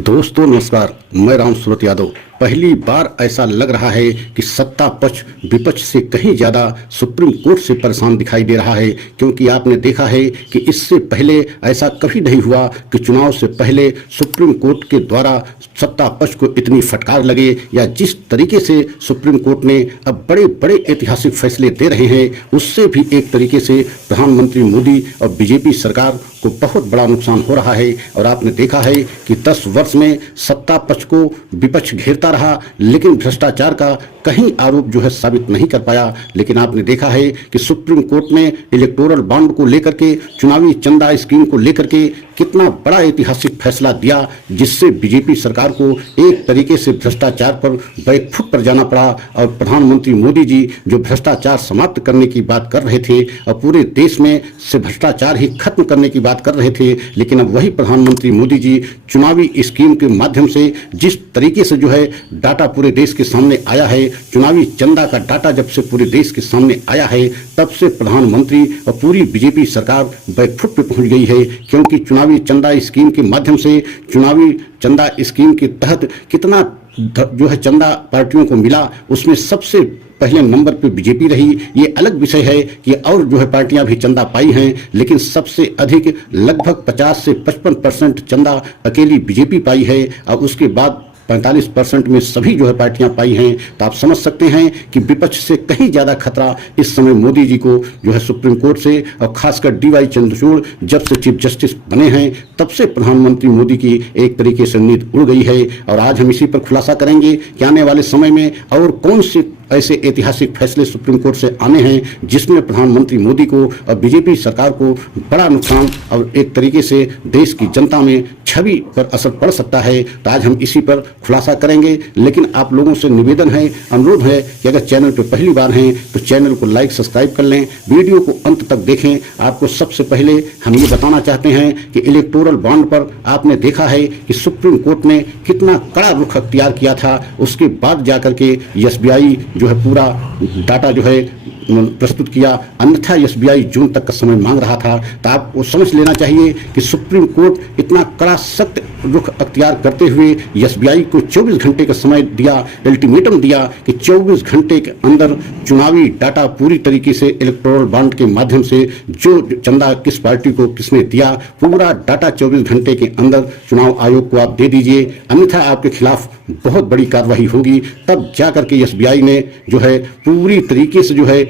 दोस्तों नमस्कार, मैं राम सूरत यादव। पहली बार ऐसा लग रहा है कि सत्ता पक्ष विपक्ष से कहीं ज़्यादा सुप्रीम कोर्ट से परेशान दिखाई दे रहा है, क्योंकि आपने देखा है कि इससे पहले ऐसा कभी नहीं हुआ कि चुनाव से पहले सुप्रीम कोर्ट के द्वारा सत्ता पक्ष को इतनी फटकार लगे, या जिस तरीके से सुप्रीम कोर्ट ने अब बड़े बड़े ऐतिहासिक फैसले दे रहे हैं, उससे भी एक तरीके से प्रधानमंत्री मोदी और बीजेपी सरकार को बहुत बड़ा नुकसान हो रहा है। और आपने देखा है कि 10 वर्ष में सत्ता पक्ष को विपक्ष घेरता रहा, लेकिन भ्रष्टाचार का कहीं आरोप जो है साबित नहीं कर पाया। लेकिन आपने देखा है कि सुप्रीम कोर्ट ने इलेक्टोरल बॉन्ड को लेकर के, चुनावी चंदा स्कीम को लेकर के कितना बड़ा ऐतिहासिक फैसला दिया, जिससे बीजेपी सरकार को एक तरीके से भ्रष्टाचार पर बैकफुट पर जाना पड़ा। और प्रधानमंत्री मोदी जी जो भ्रष्टाचार समाप्त करने की बात कर रहे थे और पूरे देश में से भ्रष्टाचार ही खत्म करने की बात कर रहे थे, लेकिन अब वही प्रधानमंत्री मोदी जी चुनावी स्कीम के माध्यम से जिस तरीके से जो है डाटा पूरे देश के सामने आया है, चुनावी चंदा का डाटा जब से पूरे देश के सामने आया है, तब से प्रधानमंत्री और पूरी बीजेपी सरकार बैकफुट पे पहुंच गई है। क्योंकि चुनावी चंदा स्कीम के माध्यम से, चुनावी चंदा स्कीम के तहत कितना जो है चंदा पार्टियों को मिला, उसमें सबसे पहले नंबर पे बीजेपी रही। ये अलग विषय है कि और जो है पार्टियां भी चंदा पाई हैं, लेकिन सबसे अधिक लगभग 50 से 55% चंदा अकेली बीजेपी पाई है, और उसके बाद 45% में सभी जो है पार्टियां पाई हैं। तो आप समझ सकते हैं कि विपक्ष से कहीं ज़्यादा खतरा इस समय मोदी जी को जो है सुप्रीम कोर्ट से, और खासकर DY चंद्रचूड़ जब से चीफ जस्टिस बने हैं, तब से प्रधानमंत्री मोदी की एक तरीके से नींद उड़ गई है। और आज हम इसी पर खुलासा करेंगे कि आने वाले समय में और कौन से ऐसे ऐतिहासिक फैसले सुप्रीम कोर्ट से आने हैं, जिसमें प्रधानमंत्री मोदी को और बीजेपी सरकार को बड़ा नुकसान और एक तरीके से देश की जनता में छवि पर असर पड़ सकता है। तो आज हम इसी पर खुलासा करेंगे। लेकिन आप लोगों से निवेदन है, अनुरोध है कि अगर चैनल पर पहली बार हैं तो चैनल को लाइक सब्सक्राइब कर लें, वीडियो को अंत तक देखें। आपको सबसे पहले हम ये बताना चाहते हैं कि इलेक्टोरल बॉन्ड पर आपने देखा है कि सुप्रीम कोर्ट ने कितना कड़ा रुख अख्तियार किया था। उसके बाद जाकर के SBI जो है पूरा डाटा जो है प्रस्तुत किया, अन्यथा SBI जून तक का समय मांग रहा था। तो आपको समझ लेना चाहिए कि सुप्रीम कोर्ट इतना कड़ा सख्त रुख अख्तियार करते हुए SBI को 24 घंटे का समय दिया, अल्टीमेटम दिया कि 24 घंटे के अंदर चुनावी डाटा पूरी तरीके से इलेक्टोरल बॉन्ड के माध्यम से जो चंदा किस पार्टी को किसने दिया, पूरा डाटा 24 घंटे के अंदर चुनाव आयोग को आप दे दीजिए, अन्यथा आपके खिलाफ बहुत बड़ी कार्रवाई होगी। तब जाकर के SBI ने जो है पूरी तरीके से जो है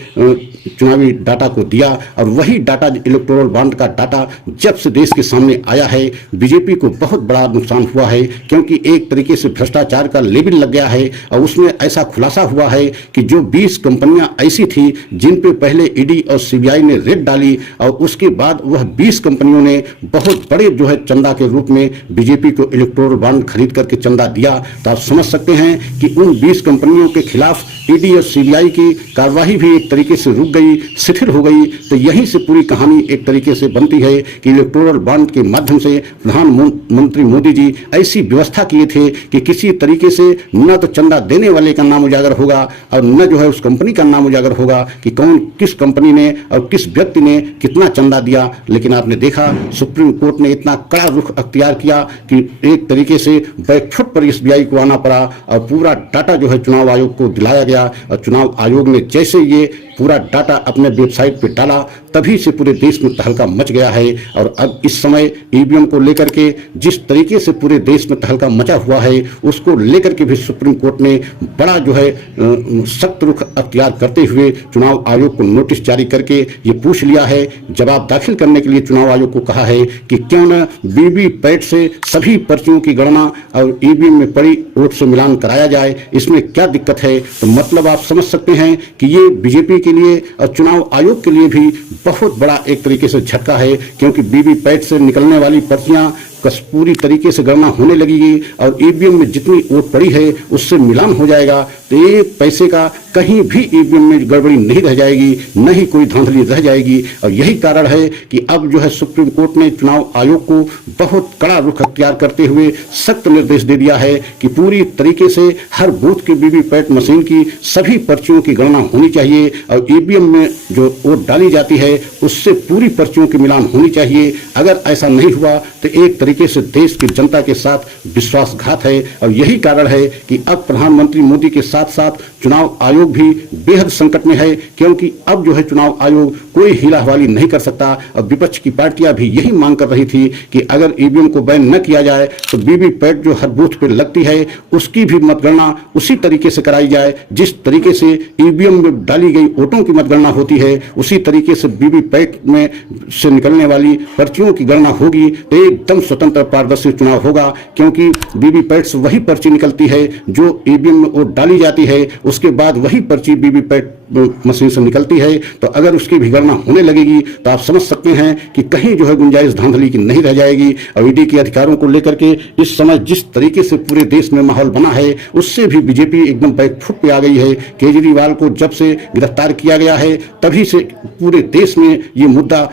चुनावी डाटा को दिया। और वही डाटा, इलेक्टोरल बॉन्ड का डाटा जब से देश के सामने आया है, बीजेपी को बहुत बड़ा नुकसान हुआ है, क्योंकि एक तरीके से भ्रष्टाचार का लेबल लग गया है। और उसमें ऐसा खुलासा हुआ है कि जो 20 कंपनियां ऐसी थी जिन पे पहले ED और CBI ने रेड डाली, और उसके बाद वह 20 कंपनियों ने बहुत बड़े जो है चंदा के रूप में बीजेपी को इलेक्टोरल बॉन्ड खरीद करके चंदा दिया। तो आप समझ सकते हैं कि उन 20 कंपनियों के खिलाफ ED और CBI की कार्रवाई भी एक तरीके से रुक गई, शिथिल हो गई। तो यहीं से पूरी कहानी एक तरीके से बनती है कि इलेक्टोरल बॉन्ड के माध्यम से प्रधानमंत्री मोदी जी ऐसी व्यवस्था किए थे कि किसी तरीके से न तो चंदा देने वाले का नाम उजागर होगा, और न जो है उस कंपनी का नाम उजागर होगा कि कौन किस कंपनी ने और किस व्यक्ति ने कितना चंदा दिया। लेकिन आपने देखा सुप्रीम कोर्ट ने इतना कड़ा रुख अख्तियार किया कि एक तरीके से बैकफुट पर SBI को आना पड़ा, और पूरा डाटा जो है चुनाव आयोग को दिलाया गया। और चुनाव आयोग ने जैसे ये पूरा डाटा अपने वेबसाइट पे डाला, तभी से पूरे देश में तहलका मच गया है। और अब इस समय EVM को लेकर के जिस तरीके से पूरे देश में तहलका मचा हुआ है, उसको लेकर के भी सुप्रीम कोर्ट ने बड़ा जो है सख्त रुख अख्तियार करते हुए चुनाव आयोग को नोटिस जारी करके ये पूछ लिया है, जवाब दाखिल करने के लिए चुनाव आयोग को कहा है कि क्यों न VVPAT से सभी पर्चियों की गणना और EVM में पड़ी वोट से मिलान कराया जाए, इसमें क्या दिक्कत है। तो मतलब आप समझ सकते हैं कि ये बीजेपी के लिए और चुनाव आयोग के लिए भी बहुत बड़ा एक तरीके से झटका है, क्योंकि VVPAT से निकलने वाली पर्चियां पूरी तरीके से गणना होने लगेगी, और EVM में जितनी वोट पड़ी है उससे मिलान हो जाएगा। तो ये पैसे का कहीं भी EVM में गड़बड़ी नहीं रह जाएगी, न ही कोई धांधली रह जाएगी। और यही कारण है कि अब जो है सुप्रीम कोर्ट ने चुनाव आयोग को बहुत कड़ा रुख अख्तियार करते हुए सख्त निर्देश दे दिया है कि पूरी तरीके से हर बूथ के VVPAT मशीन की सभी पर्चियों की गणना होनी चाहिए, और EVM में जो वोट डाली जाती है उससे पूरी पर्चियों की मिलान होनी चाहिए। अगर ऐसा नहीं हुआ तो एक तरीके से देश की जनता के साथ विश्वासघात है। और यही कारण है कि अब प्रधानमंत्री मोदी के साथ साथ चुनाव आयोग भी बेहद संकट में है, क्योंकि अब जो है चुनाव आयोग कोई हीला हवाली नहीं कर सकता। और विपक्ष की पार्टियां भी यही मांग कर रही थी कि अगर ईवीएम को बैन न किया जाए तो वीवीपैट जो हर बूथ पर लगती है उसकी भी मतगणना उसी तरीके से कराई जाए जिस तरीके से ईवीएम में डाली गई वोटों की मतगणना होती है, उसी तरीके से वीवीपैट में से निकलने वाली पर्चियों की गणना होगी तो एकदम स्वतंत्र पारदर्शी चुनाव होगा। क्योंकि वीवीपैट से वही पर्ची निकलती है जो ईवीएम में वोट डाली जाती है, उसके बाद वही पर्ची वीवीपैट मशीन से निकलती है। तो अगर उसकी भी गणना होने लगेगी तो आप समझ सकते हैं कि कहीं जो है गुंजाइश धांधली की नहीं रह जाएगी। और ईडी के अधिकारों को लेकर के इस समय जिस तरीके से पूरे देश में माहौल बना है उससे भी बीजेपी एकदम बैकफुट पे आ गई है। केजरीवाल को जब से गिरफ्तार किया गया है तभी से पूरे देश में ये मुद्दा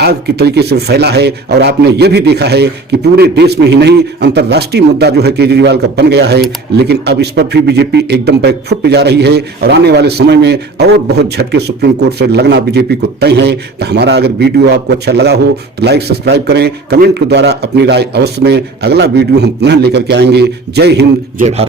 आग की तरीके से फैला है। और आपने ये भी देखा है कि पूरे देश में ही नहीं अंतर्राष्ट्रीय मुद्दा जो है केजरीवाल का बन गया है। लेकिन अब इस पर भी बीजेपी एकदम बैकफुट पे जा रही है और आने वाले समय में और बहुत झटके सुप्रीम कोर्ट से लगना बीजेपी को तय है। तो हमारा अगर वीडियो आपको अच्छा लगा हो तो लाइक सब्सक्राइब करें, कमेंट के द्वारा अपनी राय अवश्य में। अगला वीडियो हम पुनः लेकर के आएंगे। जय हिंद, जय भारत।